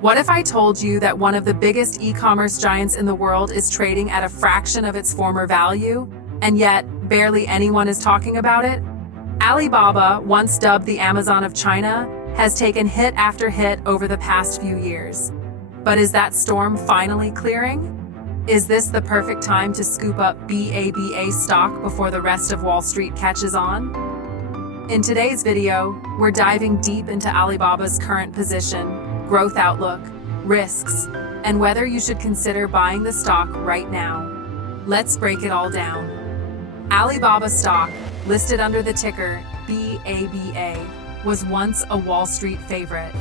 What if I told you that one of the biggest e-commerce giants in the world is trading at a fraction of its former value, and yet barely anyone is talking about it? Alibaba, once dubbed the Amazon of China, has taken hit after hit over the past few years. But is that storm finally clearing? Is this the perfect time to scoop up BABA stock before the rest of Wall Street catches on? In today's video, we're diving deep into Alibaba's current position, growth outlook, risks, and whether you should consider buying the stock right now. Let's break it all down. Alibaba stock, listed under the ticker BABA, was once a Wall Street favorite.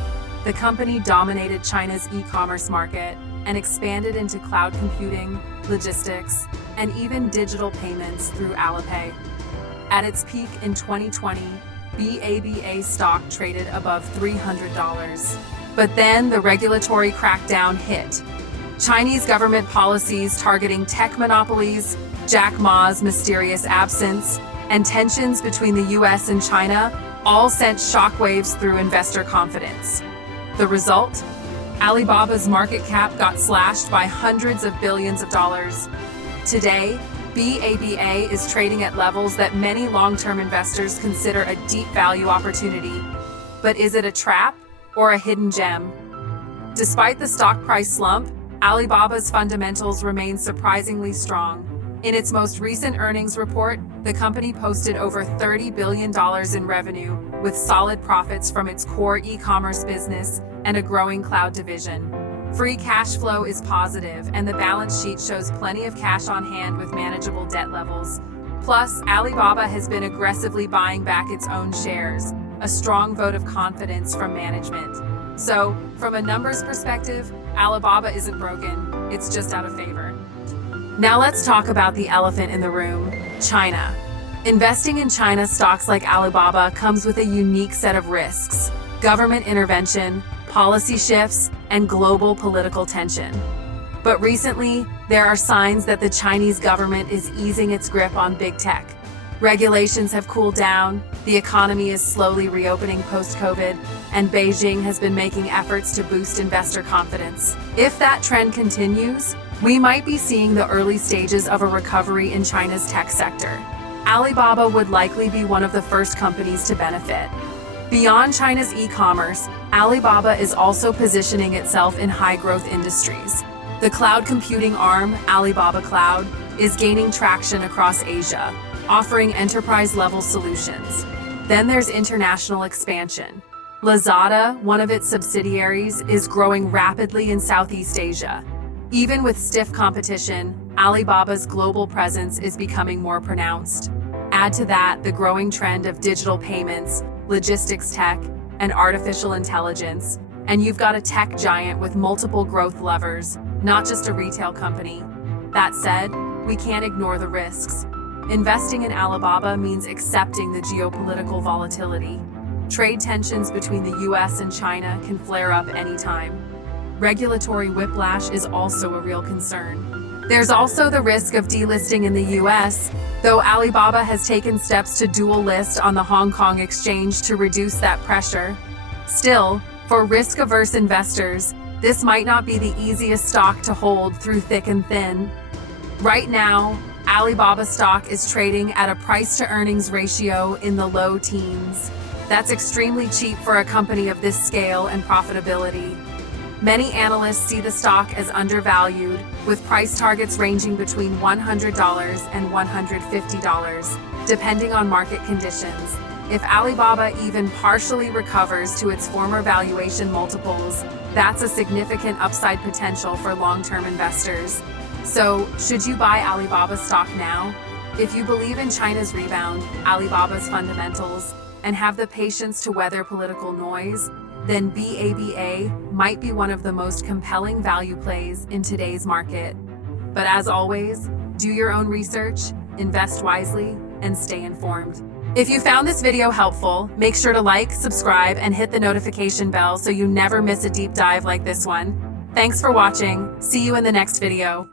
The company dominated China's e-commerce market and expanded into cloud computing, logistics, and even digital payments through Alipay. At its peak in 2020, BABA stock traded above $300. But then the regulatory crackdown hit. Chinese government policies targeting tech monopolies, Jack Ma's mysterious absence, and tensions between the US and China all sent shockwaves through investor confidence. The result? Alibaba's market cap got slashed by hundreds of billions of dollars. Today, BABA is trading at levels that many long-term investors consider a deep value opportunity. But is it a trap or a hidden gem? Despite the stock price slump, Alibaba's fundamentals remain surprisingly strong. In its most recent earnings report, the company posted over $30 billion in revenue, with solid profits from its core e-commerce business and a growing cloud division. Free cash flow is positive, and the balance sheet shows plenty of cash on hand with manageable debt levels. Plus, Alibaba has been aggressively buying back its own shares, a strong vote of confidence from management. So, from a numbers perspective, Alibaba isn't broken, it's just out of favor. Now let's talk about the elephant in the room, China. Investing in China stocks like Alibaba comes with a unique set of risks: government intervention, policy shifts, and global political tension. But recently, there are signs that the Chinese government is easing its grip on big tech. Regulations have cooled down, the economy is slowly reopening post-COVID, and Beijing has been making efforts to boost investor confidence. If that trend continues, we might be seeing the early stages of a recovery in China's tech sector. Alibaba would likely be one of the first companies to benefit. Beyond China's e-commerce, Alibaba is also positioning itself in high-growth industries. The cloud computing arm, Alibaba Cloud, is gaining traction across Asia, offering enterprise-level solutions. Then there's international expansion. Lazada, one of its subsidiaries, is growing rapidly in Southeast Asia. Even with stiff competition, Alibaba's global presence is becoming more pronounced. Add to that the growing trend of digital payments, logistics tech, and artificial intelligence, and you've got a tech giant with multiple growth levers, not just a retail company. That said, we can't ignore the risks. Investing in Alibaba means accepting the geopolitical volatility. Trade tensions between the US and China can flare up anytime. Regulatory whiplash is also a real concern. There's also the risk of delisting in the US, though Alibaba has taken steps to dual list on the Hong Kong exchange to reduce that pressure. Still, for risk-averse investors, this might not be the easiest stock to hold through thick and thin. Right now, Alibaba stock is trading at a price-to-earnings ratio in the low teens. That's extremely cheap for a company of this scale and profitability. Many analysts see the stock as undervalued, with price targets ranging between $100 and $150, depending on market conditions. If Alibaba even partially recovers to its former valuation multiples, that's a significant upside potential for long-term investors. So, should you buy Alibaba stock now? If you believe in China's rebound, Alibaba's fundamentals, and have the patience to weather political noise, then BABA might be one of the most compelling value plays in today's market. But as always, do your own research, invest wisely, and stay informed. If you found this video helpful, make sure to like, subscribe, and hit the notification bell so you never miss a deep dive like this one. Thanks for watching. See you in the next video.